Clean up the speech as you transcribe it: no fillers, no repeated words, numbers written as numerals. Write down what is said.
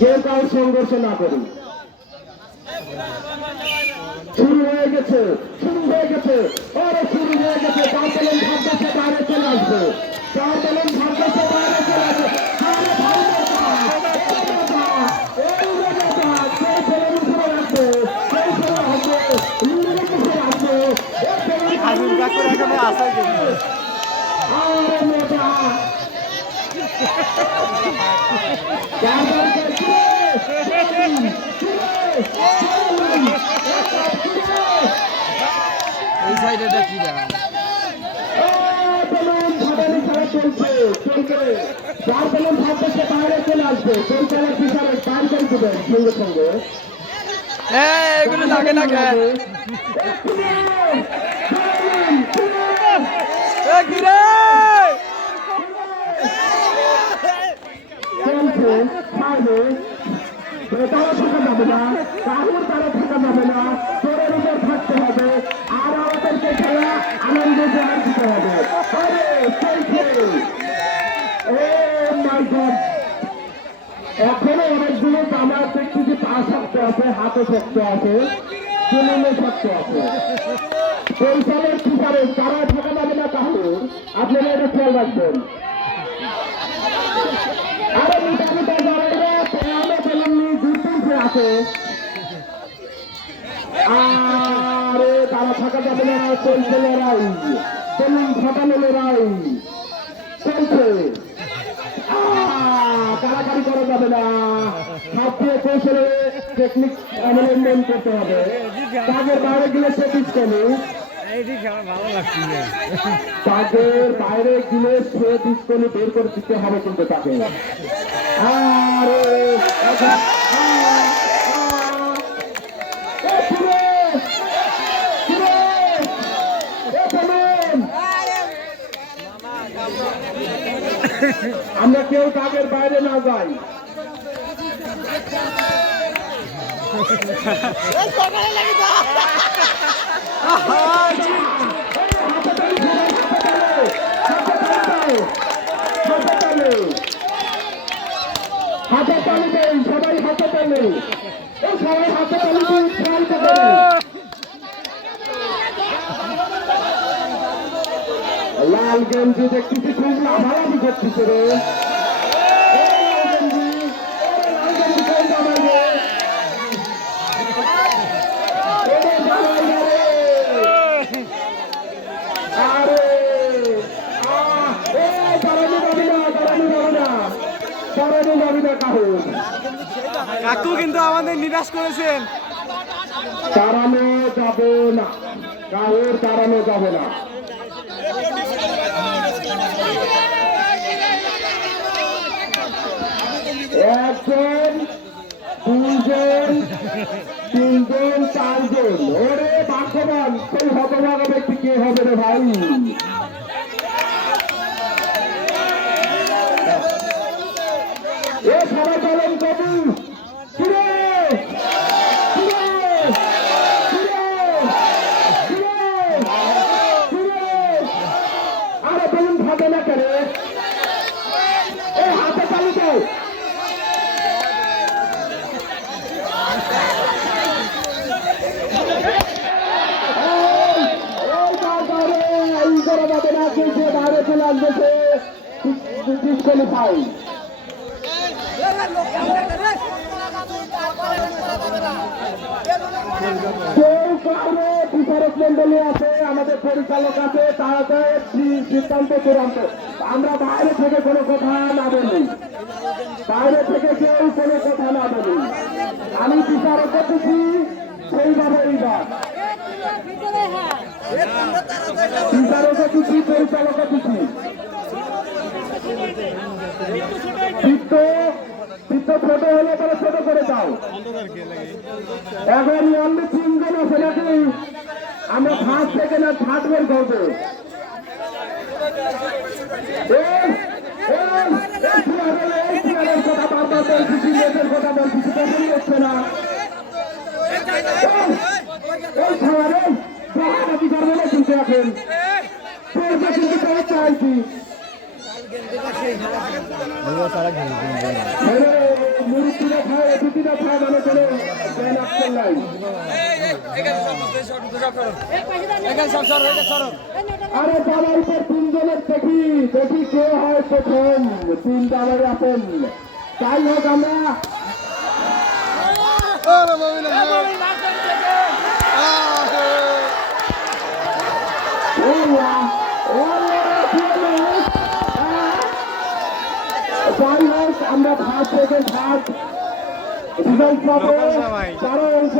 কেউ কারো সংঘর্ষ না করি। শুরু হয়ে গেছে, শুরু হয়ে গেছে, আরে শুরু হয়ে গেছে। তার বেলুন ভাবতেছে বাইরে চলে আসবে, তার বেলুন ভাবতেছে বাইরে চলে আসবে। আরে ভাই এই রেখাটা সেই বেলুন উপরে রাখবে, সেই বেলুন হবে উপরে রাখবে। হাজুর কাকুর এখনো আসাই কিন্তু আরে মেয়েটা এই সাইডে কি না বাইরে চলে আসবে, পরিচালক হিসাবে বাইর করে দেবেন সঙ্গে সঙ্গে। এগুলো লাগে না কে এটাও থাকা যাবে না, কাহুর তারা থাকা যাবে না, তোরের উপর থাকতে হবে। আর আমাদেরকে খেলা আনন্দ দেওয়ার দিতে হবে। আরে এখনো অনেকগুলো আমার দেখছি যে পা শক্ত আছে, হাতও শক্ত আছে, জমিনে শক্ত আছে। পরিচালক হিসাবে তারা থাকা যাবে না, তাহলে আপনারা এটা খেয়াল রাখবেন। আরে মোটা মোটা জায়গাটা পেয়ানো পেলেননি, ঘুরতে আছে। আরে তারা থাকা যাবে না, চলছে লড়াই, চলুন ফাটানো লড়াই চলছে। কারাকারি করা যাবে না, সবচেয়ে কৌশলে টেকনিক অবলম্বন করতে হবে। তাদের বাইরে গেলে সে পিছনে, তাদের বাইরে গেলে সে পিছনে বের করে দিতে হবে কিন্তু তাকে। আরে আমরা কেউ তাদের বাইরে না যাই। হাতে তালি দেই, সবাই হাতে তালি, সবাই হাতে তালি দিই, খেয়াল করে। লাল গেঞ্জি দেখতেছি খুব লাভালাভি করতেছে রে। কাকু কিন্তু আমাদের নিরাশ করেছেন। তাড়ানো যাবে না, কারোর তাড়ানো যাবে না। একজন, দুজন, তিনজন, চারজন, ওরে ভাগ্যবান সেই হতভাগা ব্যক্তি কে হবে রে ভাই? এ সবাই বলেন কবি আরে বলুন ভাবে না কেন? এই হাতে তালি দাও। বাইরে চলে আসবে, ডিসকোয়ালিফাই। কেউ কারো বিচারক মন্ডলী আছে, আমাদের পরিচালক আছে, তাদের সিদ্ধান্ত চূড়ান্ত। আমরা বাইরে থেকে কোনো কথা না বলি, বাইরে থেকে কেউ কোনো কথা না বলি। আমি বিচারক করতেছি সেইভাবেই বা বিচারক করতেছি, পরিচালক করতেছি। ছোট হলে তারা ছোট করে দাও। এখন অন্য তিনজন আছে নাকি? আমরা ফার্স্ট থেকে না থার্ড বের করবো। কথা বারবার বলছি, মেয়েদের কথা বলছি, সেটা হচ্ছে না। ওই খাওয়ারে কি করবো না কিন্তু এখন কিন্তু তারা চাইছি। মুরুব্বিরা খায় অতিথিরা খায় মানে কোনো জ্ঞান আসছেন নাই। আরে সবাই তো তিনজনের দেখি দেখি কে হয় প্রথম তিন দামের আপন। যাই হোক আমরা যাই হোক আমরা ফার্স্ট সেকেন্ড থার্ড রেজাল্ট পাবো। সবাই। কারণ